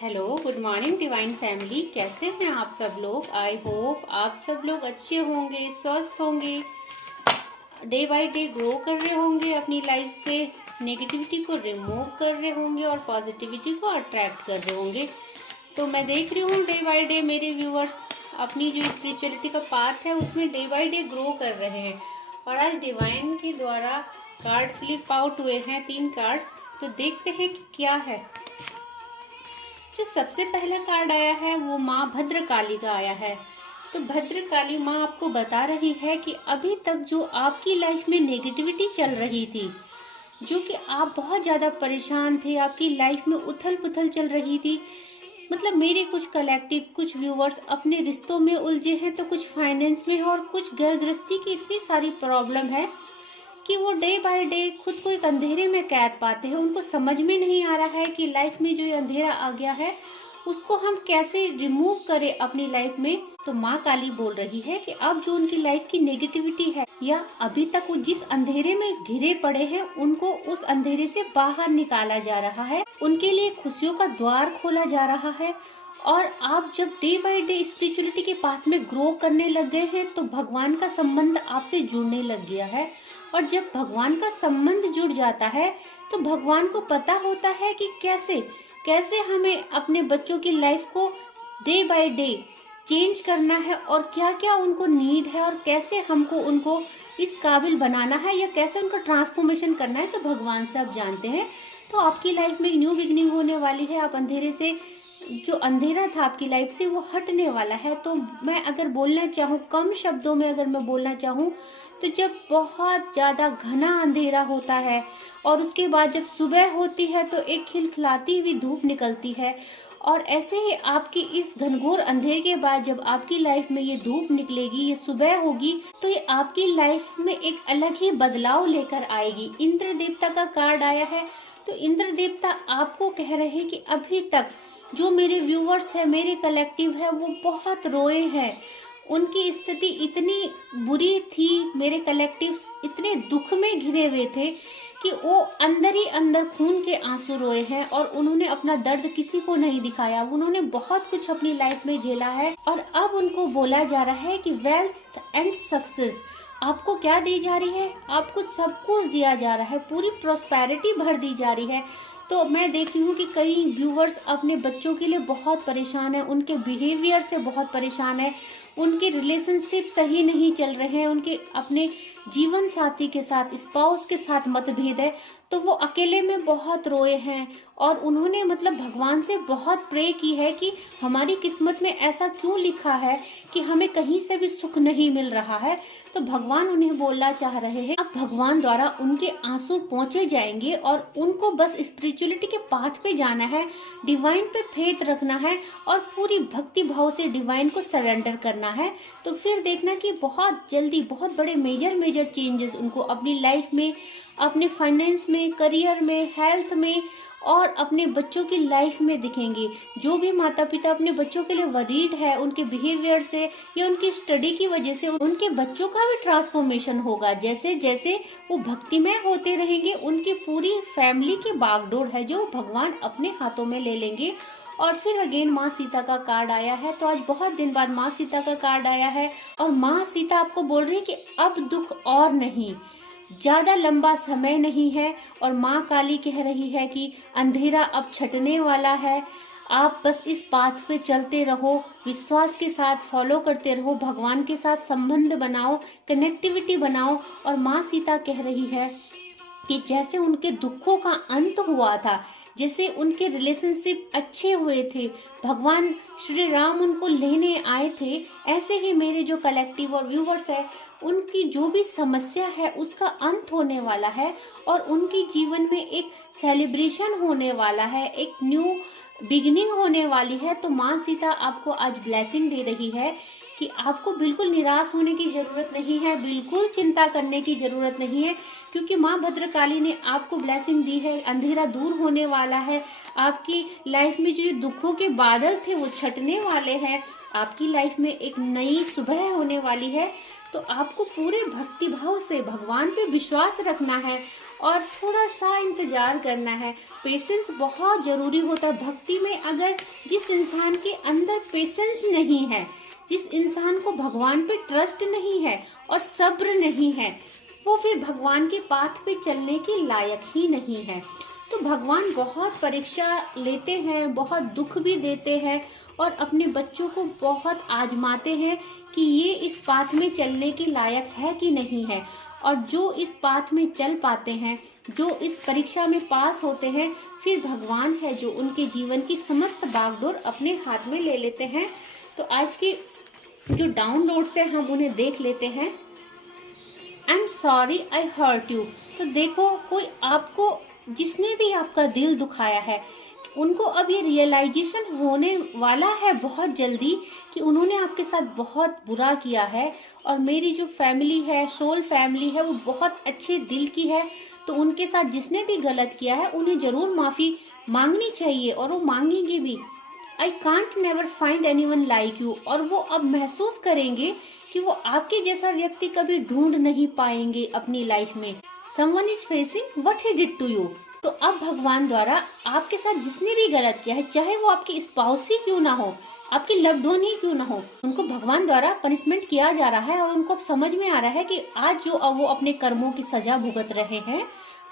Hello, good morning divine family. कैसे हैं आप सब लोग? आई होप आप सब लोग अच्छे होंगे, स्वस्थ होंगे, डे बाय डे ग्रो कर रहे होंगे, अपनी लाइफ से नेगेटिविटी को रिमूव कर रहे होंगे और पॉजिटिविटी को अट्रैक्ट कर रहे होंगे। तो मैं देख रही हूँ डे बाय डे मेरे व्यूअर्स अपनी जो स्पिरिचुअलिटी का पाथ है उसमें डे बाय डे ग्रो कर रहे हैं। और आज डिवाइन के द्वारा कार्ड फ्लिप आउट हुए हैं 3 कार्ड, तो देखते हैं कि क्या है। जो सबसे पहला कार्ड आया है वो माँ भद्रकाली का आया है। तो भद्रकाली माँ आपको बता रही है कि अभी तक जो आपकी लाइफ में नेगेटिविटी चल रही थी, जो कि आप बहुत ज्यादा परेशान थे, आपकी लाइफ में उथल पुथल चल रही थी, मतलब मेरे कुछ कलेक्टिव कुछ व्यूअर्स अपने रिश्तों में उलझे हैं, तो कुछ फाइनेंस में है और कुछ घर गृहस्थी की इतनी सारी प्रॉब्लम है कि वो डे बाय डे खुद को एक अंधेरे में कैद पाते हैं। उनको समझ में नहीं आ रहा है कि लाइफ में जो ये अंधेरा आ गया है उसको हम कैसे रिमूव करें अपनी लाइफ में। तो माँ काली बोल रही है कि अब जो उनकी लाइफ की नेगेटिविटी है या अभी तक वो जिस अंधेरे में घिरे पड़े हैं उनको उस अंधेरे से बाहर निकाला जा रहा है, उनके लिए खुशियों का द्वार खोला जा रहा है। और आप जब डे बाय डे स्पिरिचुअलिटी के पाथ में ग्रो करने लग गए हैं तो भगवान का संबंध आपसे जुड़ने लग गया है। और जब भगवान का संबंध जुड़ जाता है तो भगवान को पता होता है कि कैसे कैसे हमें अपने बच्चों की लाइफ को डे बाय डे चेंज करना है और क्या क्या उनको नीड है और कैसे हमको उनको इस काबिल बनाना है या कैसे उनका ट्रांसफॉर्मेशन करना है, तो भगवान सब जानते हैं। तो आपकी लाइफ में एक न्यू बिगनिंग होने वाली है। आप अंधेरे से, जो अंधेरा था आपकी लाइफ से, वो हटने वाला है। तो मैं अगर बोलना चाहूँ, कम शब्दों में अगर मैं बोलना चाहूँ, तो जब बहुत ज्यादा घना अंधेरा होता है और उसके बाद जब सुबह होती है तो एक खिलखिलाती हुई धूप निकलती है, और ऐसे ही आपकी इस घनघोर अंधेरे के बाद जब आपकी लाइफ में ये धूप निकलेगी, ये सुबह होगी, तो ये आपकी लाइफ में एक अलग ही बदलाव लेकर आएगी। इंद्र देवता का कार्ड आया है। तो इंद्र देवता आपको कह रहे हैं कि अभी तक जो मेरे व्यूवर्स है, मेरे कलेक्टिव है, वो बहुत रोए हैं। उनकी स्थिति इतनी बुरी थी, मेरे कलेक्टिव इतने दुख में घिरे हुए थे कि वो अंदर ही अंदर खून के आंसू रोए हैं और उन्होंने अपना दर्द किसी को नहीं दिखाया। उन्होंने बहुत कुछ अपनी लाइफ में झेला है और अब उनको बोला जा रहा है कि वेल्थ एंड सक्सेस आपको क्या दी जा रही है, आपको सब कुछ दिया जा रहा है, पूरी प्रॉस्पेरिटी भर दी जा रही है। तो मैं देख रही हूँ कि कई व्यूवर्स अपने बच्चों के लिए बहुत परेशान है, उनके बिहेवियर से बहुत परेशान है, उनके रिलेशनशिप सही नहीं चल रहे हैं, उनके अपने जीवन साथी के साथ, स्पाउस के साथ मतभेद है, तो वो अकेले में बहुत रोए हैं और उन्होंने मतलब भगवान से बहुत प्रे की है कि हमारी किस्मत में ऐसा क्यों लिखा है कि हमें कहीं से भी सुख नहीं मिल रहा है। तो भगवान उन्हें बोलना चाह रहे हैं, अब भगवान द्वारा उनके आंसू पहुंचे जाएंगे और उनको बस स्पिरिचुअलिटी के पाथ पे जाना है, डिवाइन पे फेथ रखना है और पूरी भक्ति भाव से डिवाइन को सरेंडर करना है। तो फिर देखना कि बहुत जल्दी बहुत बड़े मेजर चेंजेस उनको अपनी लाइफ में, अपने फाइनेंस में, करियर में, हेल्थ में और अपने बच्चों की लाइफ में दिखेंगे। जो भी माता पिता अपने बच्चों के लिए वरीड है, उनके बिहेवियर से या उनकी स्टडी की वजह से उनके बच्चों का भी ट्रांसफॉर्मेशन होगा। जैसे जैसे वो भक्तिमय होते रहेंगे, उनकी पूरी फैमिली की बागडोर है जो भगवान अपने हाथों में ले लेंगे। और फिर अगेन माँ सीता का कार्ड आया है। तो आज बहुत दिन बाद माँ सीता का कार्ड आया है और माँ सीता आपको बोल रही है कि अब दुख और नहीं, ज्यादा लंबा समय नहीं है। और माँ काली कह रही है कि अंधेरा अब छटने वाला है, आप बस इस पाथ पे चलते रहो, विश्वास के साथ फॉलो करते रहो, भगवान के साथ संबंध बनाओ, कनेक्टिविटी बनाओ। और माँ सीता कह रही है कि जैसे उनके दुखों का अंत हुआ था, जैसे उनके रिलेशनशिप अच्छे हुए थे, भगवान श्री राम उनको लेने आए थे, ऐसे ही मेरे जो कलेक्टिव और व्यूवर्स है उनकी जो भी समस्या है उसका अंत होने वाला है और उनकी जीवन में एक सेलिब्रेशन होने वाला है, एक न्यू बिगिनिंग होने वाली है। तो माँ सीता आपको आज ब्लेसिंग दे रही है कि आपको बिल्कुल निराश होने की जरूरत नहीं है, बिल्कुल चिंता करने की जरूरत नहीं है, क्योंकि माँ भद्रकाली ने आपको ब्लेसिंग दी है। अंधेरा दूर होने वाला है, आपकी लाइफ में जो ये दुखों के बादल थे वो छटने वाले हैं, आपकी लाइफ में एक नई सुबह होने वाली है। तो आपको पूरे भक्ति भाव से भगवान पे विश्वास रखना है और थोड़ा सा इंतजार करना है। पेशेंस बहुत जरूरी होता है भक्ति में। अगर जिस इंसान के अंदर पेशेंस नहीं है, जिस इंसान को भगवान पे ट्रस्ट नहीं है और सब्र नहीं है, वो फिर भगवान के पाथ पे चलने के लायक ही नहीं है। तो भगवान बहुत परीक्षा लेते हैं, बहुत दुख भी देते हैं और अपने बच्चों को बहुत आजमाते हैं कि ये इस पाथ में चलने के लायक है कि नहीं है। और जो इस पाथ में चल पाते हैं, जो इस परीक्षा में पास होते हैं, फिर भगवान है जो उनके जीवन की समस्त बागडोर अपने हाथ में ले लेते हैं। तो आज की जो डाउनलोड्स है हम उन्हें देख लेते हैं। I am sorry I hurt you. तो देखो, कोई आपको, जिसने भी आपका दिल दुखाया है, उनको अब ये रियलाइजेशन होने वाला है बहुत जल्दी कि उन्होंने आपके साथ बहुत बुरा किया है और मेरी जो फैमिली है, सोल फैमिली है, वो बहुत अच्छे दिल की है। तो उनके साथ जिसने भी गलत किया है उन्हें जरूर माफ़ी मांगनी चाहिए और वो मांगेंगे भी। I can't never find anyone like you. और वो अब महसूस करेंगे कि वो आपके जैसा व्यक्ति कभी ढूंढ नहीं पाएंगे अपनी लाइफ में। Someone is facing what he did to you. तो अब भगवान द्वारा आपके साथ जिसने भी गलत किया है, चाहे वो आपकी स्पाउस ही क्यों ना हो, आपकी लव्ड वन ही क्यों ना हो, उनको भगवान द्वारा पनिशमेंट किया जा रहा है। और उनको अब समझ में आ रहा है कि आज जो वो अपने कर्मों की सजा भुगत रहे हैं,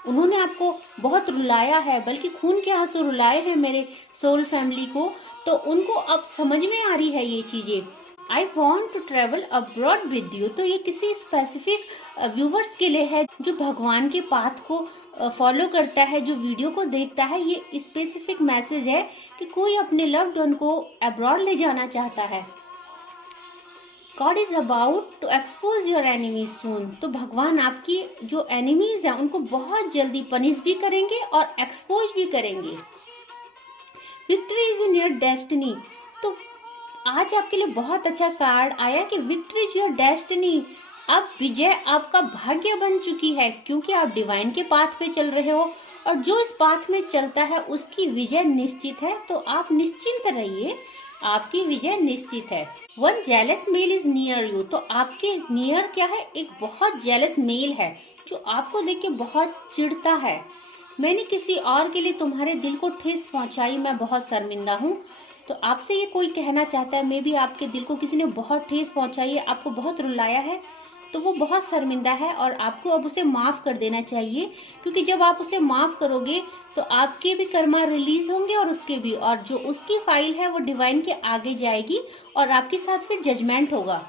उन्होंने आपको बहुत रुलाया है, बल्कि खून के आंसू रुलाए हैं मेरे सोल फैमिली को। तो उनको अब समझ में आ रही है ये चीजें। I want to travel abroad with you. तो ये किसी स्पेसिफिक व्यूवर्स के लिए है जो भगवान के पाथ को फॉलो करता है, जो वीडियो को देखता है। ये स्पेसिफिक मैसेज है कि कोई अपने लव्ड वन को अब्रॉड ले जाना चाहता है। God is about to expose your enemies soon. तो भगवान आपकी जो एनिमीज हैं उनको बहुत जल्दी पनिश भी करेंगे और एक्सपोज भी करेंगे। Victory is in your destiny. तो आज आपके लिए बहुत अच्छा कार्ड आया कि विक्ट्री इज योर डेस्टिनी। अब विजय आपका भाग्य बन चुकी है, क्योंकि आप डिवाइन के पाथ पे चल रहे हो और जो इस पाथ में चलता है उसकी विजय निश्चित है। तो आप निश्चिंत रहिए, आपकी विजय निश्चित है। One jealous male is near you. तो आपके नियर क्या है, एक बहुत जेलस मेल है जो आपको देख के बहुत चिढ़ता है। मैंने किसी और के लिए तुम्हारे दिल को ठेस पहुंचाई, मैं बहुत शर्मिंदा हूँ। तो आपसे ये कोई कहना चाहता है, मे भी आपके दिल को किसी ने बहुत ठेस पहुंचाई है, आपको बहुत रुलाया है, तो वो बहुत शर्मिंदा है और आपको अब उसे माफ कर देना चाहिए। क्योंकि जब आप उसे माफ करोगे तो आपके भी कर्मा रिलीज होंगे और उसके भी, और जो उसकी फाइल है वो डिवाइन के आगे जाएगी और आपके साथ फिर जजमेंट होगा।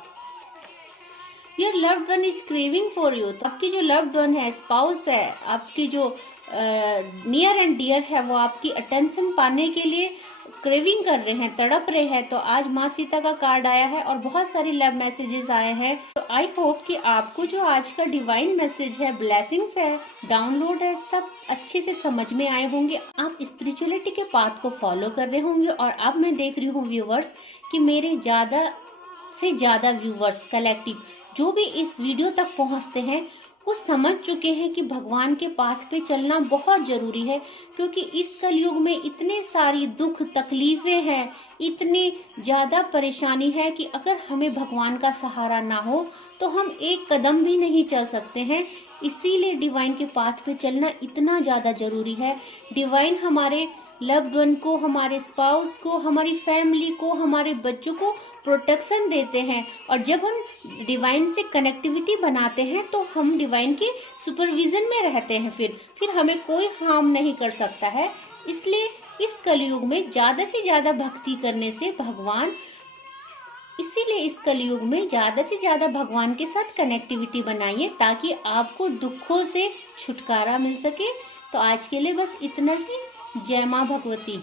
Your loved one is craving for you. तो आपकी जो लव्ड वन है, स्पाउस है, आपकी जो नियर एंड डियर है, वो आपकी अटेंशन पाने के लिए क्रेविंग कर रहे हैं, तड़प रहे हैं। तो आज माँ सीता का कार्ड आया है और बहुत सारी लव मैसेजेस आए हैं। तो आई होप कि आपको जो आज का डिवाइन मैसेज है, ब्लेसिंग्स है, डाउनलोड है, सब अच्छे से समझ में आए होंगे। आप स्पिरिचुअलिटी के पाथ को फॉलो कर रहे होंगे। और अब मैं देख रही हूँ व्यूवर्स कि मेरे ज़्यादा से ज़्यादा व्यूवर्स कलेक्टिव जो भी इस वीडियो तक पहुँचते हैं वो समझ चुके हैं कि भगवान के पाथ पे चलना बहुत जरूरी है। क्योंकि इस कलयुग में इतने सारी दुख तकलीफें हैं, इतनी ज़्यादा परेशानी है कि अगर हमें भगवान का सहारा ना हो तो हम एक कदम भी नहीं चल सकते हैं। इसीलिए डिवाइन के पाथ पे चलना इतना ज़्यादा ज़रूरी है। डिवाइन हमारे लव्ड वन को, हमारे स्पाउस को, हमारी फैमिली को, हमारे बच्चों को प्रोटेक्शन देते हैं। और जब हम डिवाइन से कनेक्टिविटी बनाते हैं तो हम डिवाइन के सुपरविजन में रहते हैं। फिर हमें कोई हार्म नहीं कर सकता है। इसलिए इस कलयुग में ज़्यादा से ज़्यादा भक्ति करने से भगवान, इसीलिए इस कलयुग में ज़्यादा से ज़्यादा भगवान के साथ कनेक्टिविटी बनाइए ताकि आपको दुखों से छुटकारा मिल सके। तो आज के लिए बस इतना ही। जय माँ भगवती।